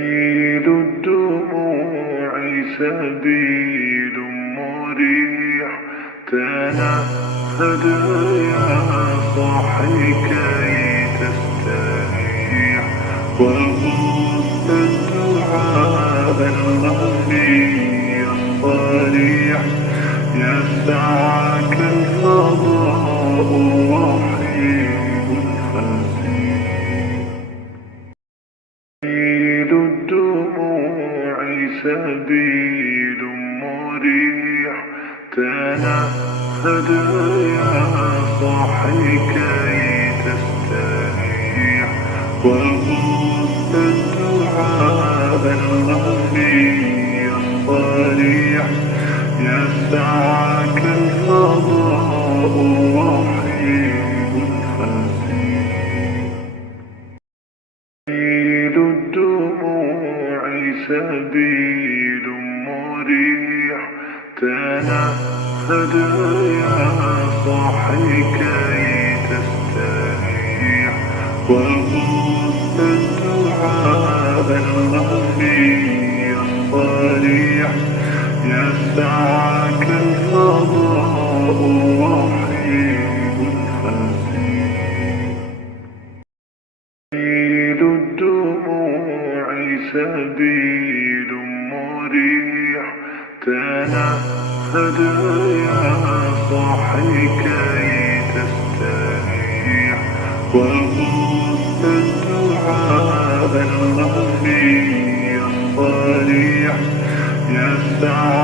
سبيل الدموع سبيل مريح، تنهد يا صاحي كي تستريح، وغص الدعاء الخفي الصريح، يسعك الفضاء الرحيم الفسيح. سبيل الدموع سبيل مريح، تنهد يا صاحي كي تستريح، وغص الدعاء الخفي الصريح، يسعك الفضاء الرحيم الفسيح. سبيل الدموع سبيل مريح، تنهد يا صاحي كي تستريح، وغص الدعاء الخفي الصريح، يسعك الفضاء الرحيم الفسيح. سبيل الدموع سبيل مريح، تنهد يا صاحي كي تستريح، وغص الدعاء الخفي الصريح، يسعك